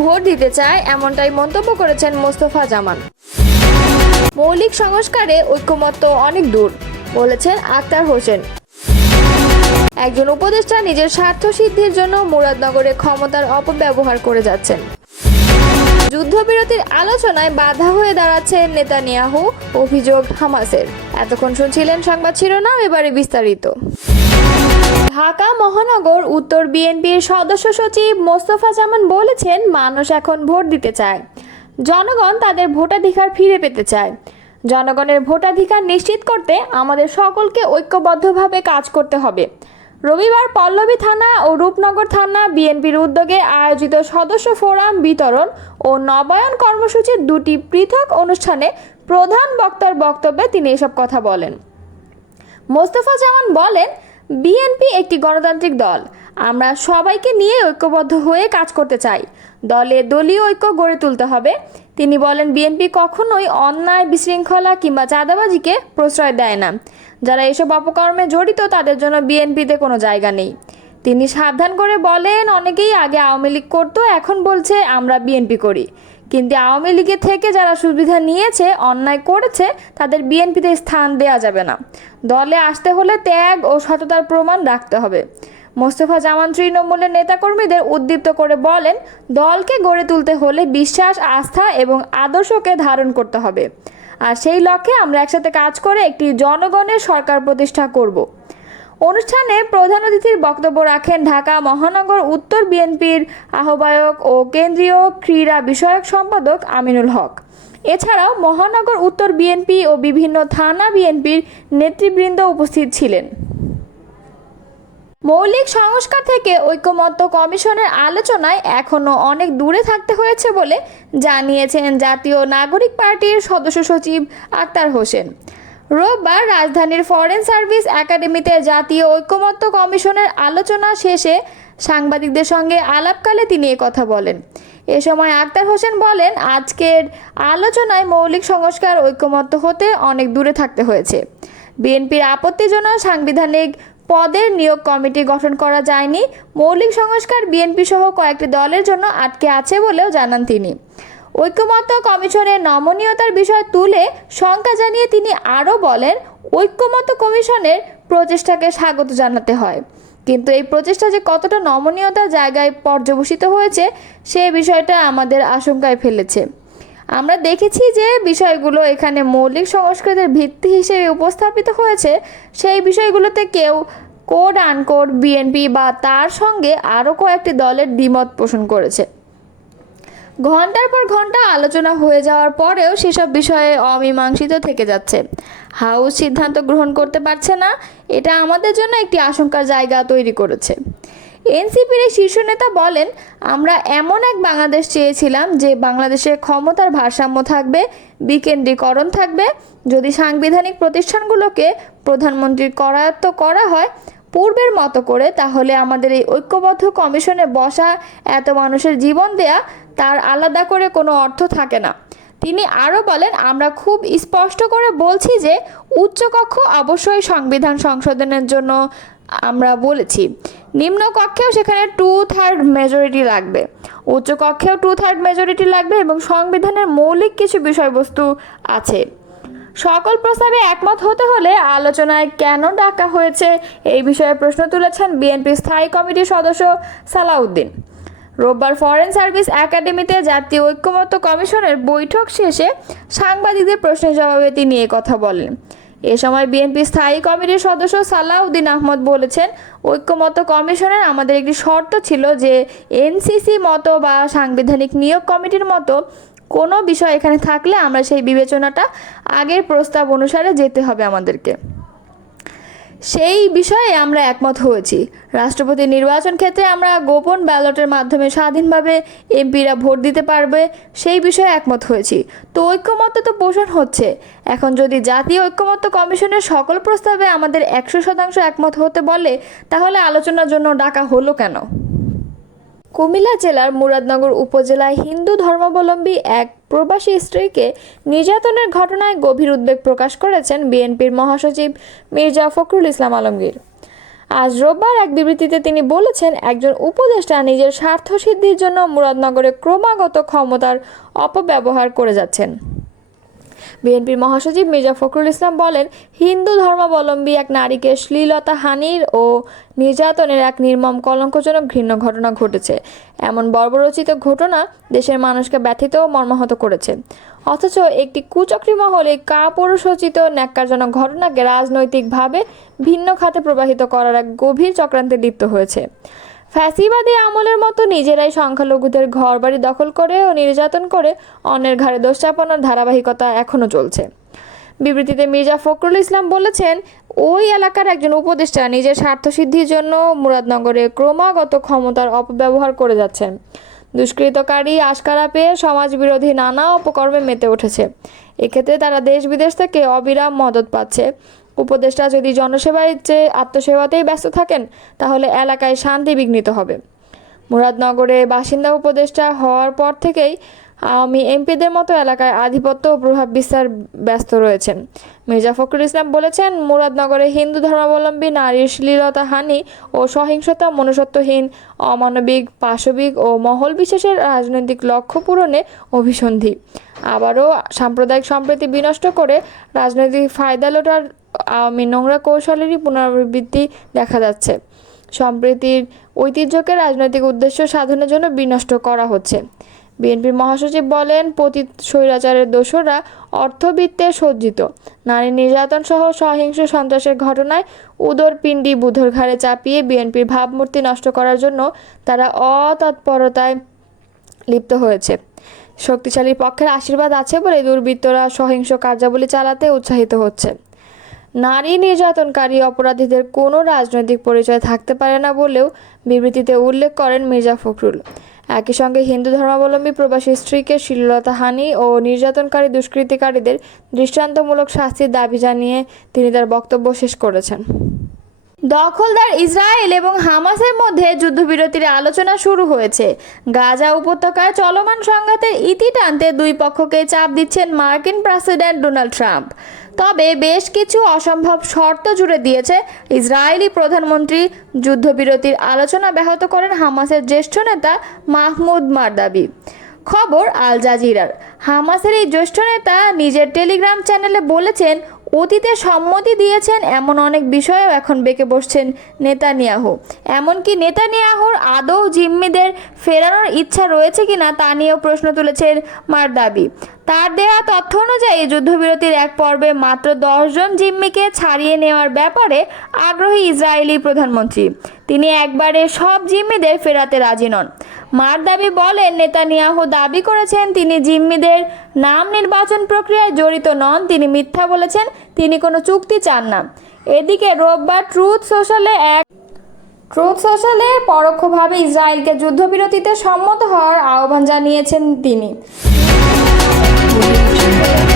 Vote দিতে চায়, এমনটাই মন্তব্য করেছেন মোস্তফা জামান। মৌলিক সংস্কারে ঐক্যমত্য অনেক দূর, বলেছেন আক্তার হোসেন। একজন উপদেষ্টা নিজের স্বার্থ সিদ্ধির জন্য মুরাদনগরে ক্ষমতার অপব্যবহার করে যাচ্ছেন। যুদ্ধবিরতির আলোচনায় বাধা হয়ে দাঁড়াচ্ছে নেতানিয়াহু, অভিযোগ হামাসের। এতক্ষণ শুনছিলেন সংবাদ শিরোনাম, এবারে বিস্তারিত। ঢাকা মহানগর উত্তর বিএনপির সদস্য সচিব মোস্তফা জামান বলেছেন, মানুষ এখন ভোট দিতে চায়। জনগণ তাদের ভোটাধিকার ফিরে পেতে চায়। জনগণের ভোটাধিকার নিশ্চিত করতে আমাদের সকলকে ঐক্যবদ্ধভাবে কাজ করতে হবে। রবিবার পল্লবী থানা ও রূপনগর থানা বিএনপির উদ্যোগে আয়োজিত সদস্য ফোরাম বিতরণ ও নবায়ন কর্মসূচির দুটি পৃথক অনুষ্ঠানে প্রধান বক্তার বক্তব্যে তিনি এসব কথা বলেন। মোস্তফা জামান বলেন, বিএনপি একটি গণতান্ত্রিক দল। আমরা সবাইকে নিয়ে ঐক্যবদ্ধ হয়ে কাজ করতে চাই। দলে দলীয় ঐক্য গড়ে তুলতে হবে। তিনি বলেন, বিএনপি কখনোই অন্যায়, বিশৃঙ্খলা কিংবা চাঁদাবাজিকে প্রশ্রয় দেয় না। যারা এসব অপকর্মে জড়িত, তাদের জন্য বিএনপিতে কোনো জায়গা নেই। তিনি সাবধান করে বলেন, অনেকেই আগে আওয়ামী লীগ করতো, এখন বলছে, আমরা বিএনপি করি। কিন্তু আওয়ামী লীগের থেকে যারা সুবিধা নিয়েছে, অন্যায় করেছে, তাদের বিএনপিতে স্থান দেওয়া যাবে না। দলে আসতে হলে ত্যাগ ও সততার প্রমাণ রাখতে হবে। মোস্তফা জামান তৃণমূলের নেতাকর্মীদের উদ্দীপ্ত করে বলেন, দলকে গড়ে তুলতে হলে বিশ্বাস, আস্থা এবং আদর্শকে ধারণ করতে হবে। আর সেই লক্ষ্যে আমরা একসাথে কাজ করে একটি জনগণের সরকার প্রতিষ্ঠা করব। অনুষ্ঠানে প্রধান অতিথির বক্তব্য রাখেন ঢাকা মহানগর উত্তর বিএনপির আহ্বায়ক ও কেন্দ্রীয় ক্রীড়া বিষয়ক সম্পাদক আমিনুল হক। এছাড়াও মহানগর উত্তর বিএনপি ও বিভিন্ন থানা বিএনপির নেতৃবৃন্দ উপস্থিত ছিলেন। মৌলিক সংস্কার থেকে ঐকমত্য কমিশনের আলোচনায় এখনও অনেক দূরে থাকতে হয়েছে বলে জানিয়েছেন জাতীয় নাগরিক পার্টির সদস্য সচিব আক্তার হোসেন। রোববার রাজধানীর ফরেন সার্ভিস একাডেমিতে জাতীয় ঐকমত্য কমিশনের আলোচনা শেষে সাংবাদিকদের সঙ্গে আলাপকালে তিনি কথা বলেন। এ সময় আক্তার হোসেন বলেন, আজকের আলোচনায় মৌলিক সংস্কার, ঐকমত্য হতে অনেক দূরে থাকতে হয়েছে। বিএনপির আপত্তিজনক সাংবিধানিক পদের নিয়োগ কমিটি গঠন করা যায়নি। মৌলিক সংস্কার বিএনপি সহ কয়েকটি দলের জন্য আটকে আছে বলেও জানান তিনি। ঐক্যমত্য কমিশনের নমনীয়তার বিষয় তুলে শঙ্কা জানিয়ে তিনি আরও বলেন, ঐক্যমত্য কমিশনের প্রচেষ্টাকে স্বাগত জানাতে হয়। কিন্তু এই প্রচেষ্টা যে কতটা নমনীয়তার জায়গায় পর্যবসিত হয়েছে, সে বিষয়টা আমাদের আশঙ্কায় ফেলেছে। আমরা দেখেছি যে বিষয়গুলো এখানে মৌলিক সংস্কৃতির ভিত্তি হিসেবে উপস্থাপিত হয়েছে, সেই বিষয়গুলোতে কেউ কোড আনকোড বিএনপি বা তার সঙ্গে আরও কয়েকটি দলের দ্বিমত পোষণ করেছে। ঘণ্টার পর ঘণ্টা আলোচনা হয়ে যাওয়ার পরেও সেসব বিষয়ে অমীমাংসিত থেকে যাচ্ছে। হাউস সিদ্ধান্ত গ্রহণ করতে পারছে না, এটা আমাদের জন্য একটি আশঙ্কার জায়গা তৈরি করেছে। এনসিপির এই শীর্ষ নেতা বলেন, আমরা এমন এক বাংলাদেশ চেয়েছিলাম যে বাংলাদেশে ক্ষমতার ভারসাম্য থাকবে, বিকেন্দ্রীকরণ থাকবে। যদি সাংবিধানিক প্রতিষ্ঠানগুলোকে প্রধানমন্ত্রীর করায়ত্ত করা হয় পূর্বের মতো করে, তাহলে আমাদের এই ঐক্যবদ্ধ কমিশনে বসা এত মানুষের জীবন দেয়া তার আলাদা করে কোনো অর্থ থাকে না। তিনি আরও বলেন, আমরা খুব স্পষ্ট করে বলছি যে, উচ্চকক্ষ অবশ্যই সংবিধান সংশোধনের জন্য আমরা বলেছি। নিম্ন কক্ষেও সেখানে টু থার্ড মেজরিটি লাগবে। উচ্চ কক্ষেও টু থার্ড মেজরিটি লাগবে এবং সংবিধানের মৌলিক কিছু বিষয়বস্তু আছে। সকল প্রস্তাবে একমত হতে হলে আলোচনায় কেন ডাকা হয়েছে এই বিষয়ে প্রশ্ন তুলেছেন বিএনপি স্থায়ী কমিটির সদস্য সালাউদ্দিন। রোববার ফরেন সার্ভিস একাডেমিতে জাতীয় ঐক্যমত্য কমিশনের বৈঠক শেষে সাংবাদিকদের প্রশ্নের জবাবে তিনি কথা বলেন। এ সময় বিএনপি স্থায়ী কমিটির সদস্য সালাউদ্দিন আহমদ বলেছেন, ঐক্যমত্য কমিশনের আমাদের একটি শর্ত ছিল যে এনসিসি মতো বা সাংবিধানিক নিয়োগ কমিটির মতো কোনো বিষয় এখানে থাকলে আমরা সেই বিবেচনাটা আগের প্রস্তাব অনুসারে যেতে হবে আমাদেরকে। সেই বিষয়ে আমরা একমত হয়েছি। রাষ্ট্রপতি নির্বাচন ক্ষেত্রে আমরা গোপন ব্যালটের মাধ্যমে স্বাধীনভাবে এমপিরা ভোট দিতে পারবে, সেই বিষয়ে একমত হয়েছি। তো ঐক্যমত্য তো পোষণ হচ্ছে। এখন যদি জাতীয় ঐক্যমত্য কমিশনের সকল প্রস্তাবে আমাদের একশো শতাংশ একমত হতে বলে, তাহলে আলোচনার জন্য ডাকা হলো কেন? কুমিল্লা জেলার মুরাদনগর উপজেলায় হিন্দু ধর্মাবলম্বী এক প্রবাসী স্ত্রীকে নির্যাতনের ঘটনায় গভীর উদ্বেগ প্রকাশ করেছেন বিএনপির মহাসচিব মির্জা ফখরুল ইসলাম আলমগীর। আজ রোববার এক বিবৃতিতে তিনি বলেছেন, একজন উপদেষ্টা নিজের স্বার্থ সিদ্ধির জন্য মুরাদনগরে ক্রমাগত ক্ষমতার অপব্যবহার করে যাচ্ছেন। বিএনপির মহাসচিব মির্জা ফখরুল ইসলাম বলেন, হিন্দু ধর্মাবলম্বী এক নারীকে শ্লীলতা, হানির ও নির্যাতনের এক নির্মম, কলঙ্কজনক, ঘৃণ্য ঘটনা ঘটেছে। এমন বর্বরচিত ঘটনা দেশের মানুষকে ব্যথিত ও মর্মাহত করেছে। অথচ একটি কুচক্রী মহলে কাপুরুষোচিত ন্যাক্কারজনক ঘটনাকে রাজনৈতিকভাবে ভিন্ন খাতে প্রবাহিত করার এক গভীর চক্রান্তে লিপ্ত হয়েছে। ফ্যাসিবাদী আমলের মতো নিজেরাই সংখ্যালঘুদের ঘরবাড়ি দখল করে ও নির্যাতন করে অন্যের ঘাড়ে দোষ ধারাবাহিকতা এখনও চলছে। বিবৃতিতে মির্জা ফখরুল ইসলাম বলেছেন, ওই এলাকার একজন উপদেষ্টা নিজের স্বার্থসিদ্ধির জন্য মুরাদনগরে ক্রমাগত ক্ষমতার অপব্যবহার করে যাচ্ছেন। দুষ্কৃতকারী আশকারা পেয়ে সমাজবিরোধী নানা অপকর্মে মেতে উঠেছে। এক্ষেত্রে তারা দেশ বিদেশ থেকে অবিরাম মদত পাচ্ছে। উপদেষ্টা যদি জনসেবায় যে আত্মসেবাতেই ব্যস্ত থাকেন, তাহলে এলাকায় শান্তি বিঘ্নিত হবে। মুরাদনগরে বাসিন্দা উপদেষ্টা হওয়ার পর থেকেই আমি এমপিদের মতো এলাকায় আধিপত্য ও প্রভাব বিস্তার ব্যস্ত রয়েছেন। মির্জা ফখরুল ইসলাম বলেছেন, মুরাদনগরে হিন্দু ধর্মাবলম্বী নারীর শ্লীলতা, হানি ও সহিংসতা, মনুষ্যত্বহীন, অমানবিক, পাশবিক ও মহল বিশেষের রাজনৈতিক লক্ষ্য পূরণে অভিসন্ধি। আবারও সাম্প্রদায়িক সম্প্রীতি বিনষ্ট করে রাজনৈতিক ফায়দা লোটার আওয়ামী নোংরা কৌশলেরই পুনরাবৃত্তি দেখা যাচ্ছে। সম্প্রীতির ঐতিহ্যকে রাজনৈতিক উদ্দেশ্য সাধনের জন্য বিনষ্ট করা হচ্ছে। বিএনপির মহাসচিব বলেন, পতিত স্বৈরাচারের দোষরা অর্থবিত্তে সজ্জিত। নারী নির্যাতন সহ সহিংস সন্ত্রাসের ঘটনায় উদর পিণ্ডি বুধর ঘাড়ে চাপিয়ে বিএনপির ভাবমূর্তি নষ্ট করার জন্য তারা অতৎপরতায় লিপ্ত হয়েছে। শক্তিশালী পক্ষের আশীর্বাদ আছে বলে দুর্বৃত্তরা সহিংস কার্যাবলী চালাতে উৎসাহিত হচ্ছে। নারী নির্যাতনকারী অপরাধীদের কোনো রাজনৈতিক পরিচয় থাকতে পারে না বলেও বিবৃতিতে উল্লেখ করেন মির্জা ফখরুল। একই সঙ্গে হিন্দু ধর্মাবলম্বী প্রবাসী স্ত্রীকে শ্লীলতা হানি ও নির্যাতনকারী দুষ্কৃতিকারীদের দৃষ্টান্তমূলক শাস্তির দাবি জানিয়ে তিনি তার বক্তব্য শেষ করেছেন। দখলদার ইসরায়েল এবং হামাসের মধ্যে যুদ্ধবিরতির আলোচনা শুরু হয়েছে। গাজা উপত্যকায় চলমান সংঘাতের ইতি টানতে দুই পক্ষকে চাপ দিচ্ছেন মার্কিন প্রেসিডেন্ট ডোনাল্ড ট্রাম্প। তবে বেশ কিছু অসম্ভব শর্ত জুড়ে দিয়েছে ইসরায়েলি প্রধানমন্ত্রী। যুদ্ধবিরতির আলোচনা ব্যাহত করেন হামাসের জ্যেষ্ঠ নেতা মাহমুদ মারদাবি। খবর আল জাজিরার। হামাসের এই জ্যেষ্ঠ নেতা নিজের টেলিগ্রাম চ্যানেলে বলেছেন অতীতে সম্মতি দিয়েছেন এমন অনেক বিষয়েও এখন বেঁকে বসছেন নেতানিয়াহু। এমনকি নেতানিয়াহুর আদৌ জিম্মিদের ফেরানোর ইচ্ছা রয়েছে কিনা তা নিয়েও প্রশ্ন তুলেছেন মারদাবি। তার দেয়া তথ্য অনুযায়ী যুদ্ধবিরতির এক পর্বে মাত্র দশজন জিম্মিকে ছাড়িয়ে নেওয়ার ব্যাপারে আগ্রহী ইসরায়েলি প্রধানমন্ত্রী। তিনি একবারে সব জিম্মিদের ফেরাতে রাজি নন। মার দাবি বলেন, নেতানিয়াহু দাবি করেছেন, তিনি জিম্মিদের নাম নির্বাচন প্রক্রিয়ায় জড়িত নন। তিনি মিথ্যা বলেছেন, তিনি কোনো চুক্তি চান না। এদিকে রোববার ট্রুথ সোশ্যালে এক ট্রুথ সোশ্যালে পরোক্ষভাবে ইসরায়েলকে যুদ্ধবিরতিতে সম্মত হওয়ার আহ্বান জানিয়েছেন তিনি। 我是一直